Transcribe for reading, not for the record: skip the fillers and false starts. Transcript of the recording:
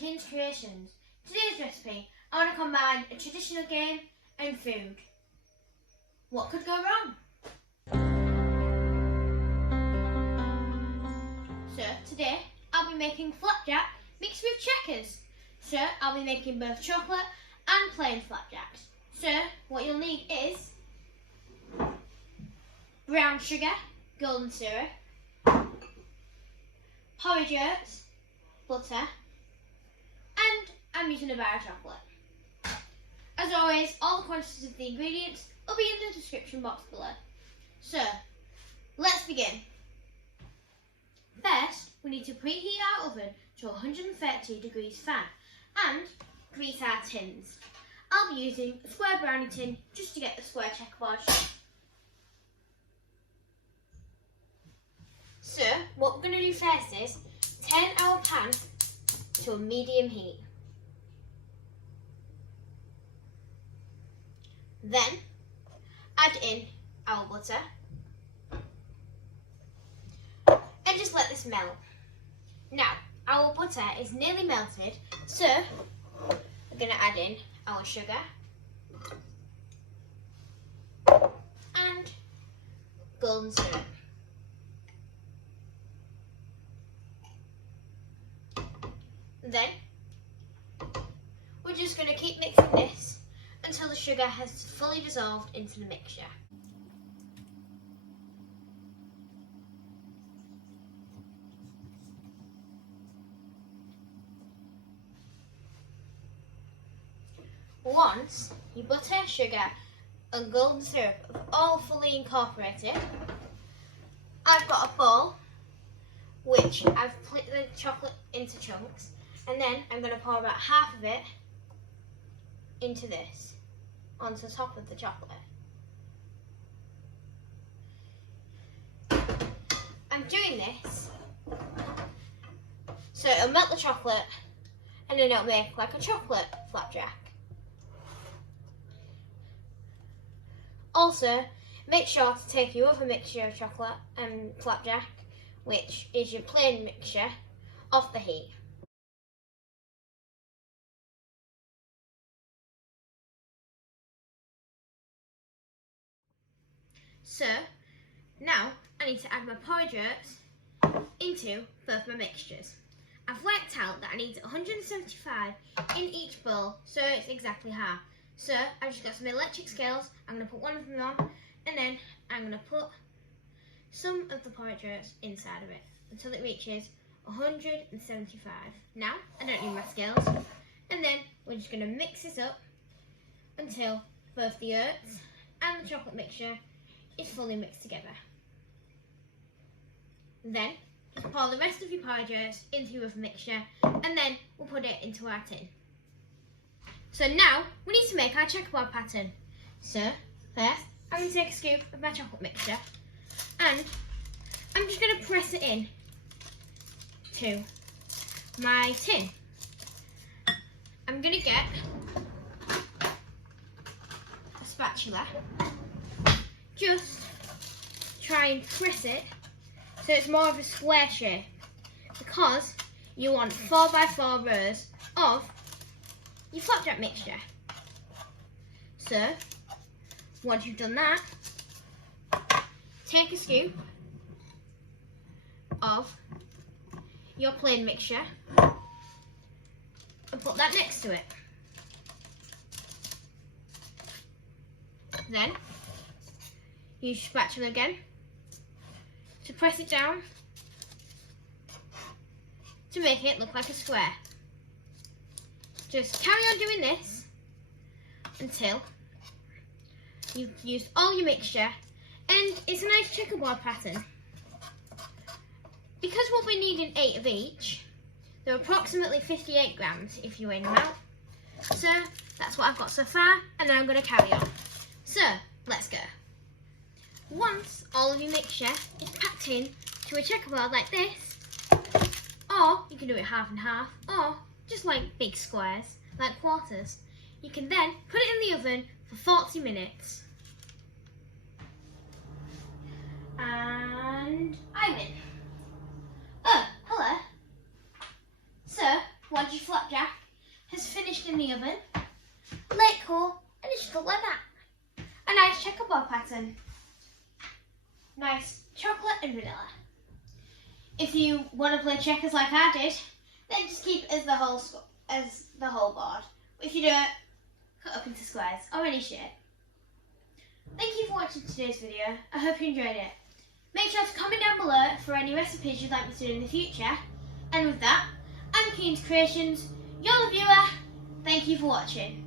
KiansKreations. Today's recipe, I want to combine a traditional game and food. What could go wrong? So today I'll be making flapjack mixed with checkers. So I'll be making both chocolate and plain flapjacks. So what you'll need is brown sugar, golden syrup, porridge oats, butter, and I'm using a bar of chocolate. As always, all the quantities of the ingredients will be in the description box below. So, let's begin. First, we need to preheat our oven to 130 degrees Fahrenheit and grease our tins. I'll be using a square brownie tin just to get the square checkerboard shape. So, what we're going to do first is turn our pan to a medium heat. Then, add in our butter and just let this melt. Now, our butter is nearly melted, so we're going to add in our sugar and golden syrup. Then, we're just going to keep mixing this until the sugar has fully dissolved into the mixture. Once your butter, sugar and golden syrup have all fully incorporated, I've got a bowl which I've split the chocolate into chunks, and then I'm going to pour about half of it into this, onto the top of the chocolate. I'm doing this so it'll melt the chocolate and then it'll make like a chocolate flapjack. Also, make sure to take your other mixture of chocolate and flapjack, which is your plain mixture, off the heat. So, now I need to add my porridge oats into both my mixtures. I've worked out that I need 175 in each bowl, so it's exactly half. So, I've just got some electric scales, I'm going to put one of them on, and then I'm going to put some of the porridge oats inside of it until it reaches 175. Now, I don't need my scales, and then we're just going to mix this up until both the oats and the chocolate mixture is fully mixed together. Then, just pour the rest of your porridge oats into your other mixture, and then we'll put it into our tin. So now, we need to make our checkerboard pattern. So, first, I'm going to take a scoop of my chocolate mixture, and I'm just going to press it in to my tin. I'm going to get a spatula, just try and press it so it's more of a square shape, because you want 4x4 rows of your flapjack mixture. So, once you've done that, take a scoop of your plain mixture and put that next to it. Then, use your spatula again to press it down to make it look like a square. Just carry on doing this until you've used all your mixture, and it's a nice checkerboard pattern. Because we'll be needing 8 of each, they're approximately 58 grams if you weigh them out. So that's what I've got so far, and now I'm going to carry on. So let's go. Once all of your mixture is packed in to a checkerboard like this, or you can do it half and half, or just like big squares, like quarters, you can then put it in the oven for 40 minutes. And I'm in. Oh, hello. So, what Porridge Flapjack has finished in the oven. Let it cool and it should look like that. A nice checkerboard pattern. Nice chocolate and vanilla. If you want to play checkers like I did, then just keep it as the whole board. If you do it, cut up into squares or any shape. Thank you for watching today's video. I hope you enjoyed it. Make sure to comment down below for any recipes you'd like me to do in the future. And with that, I'm KiansKreations, your viewer. Thank you for watching.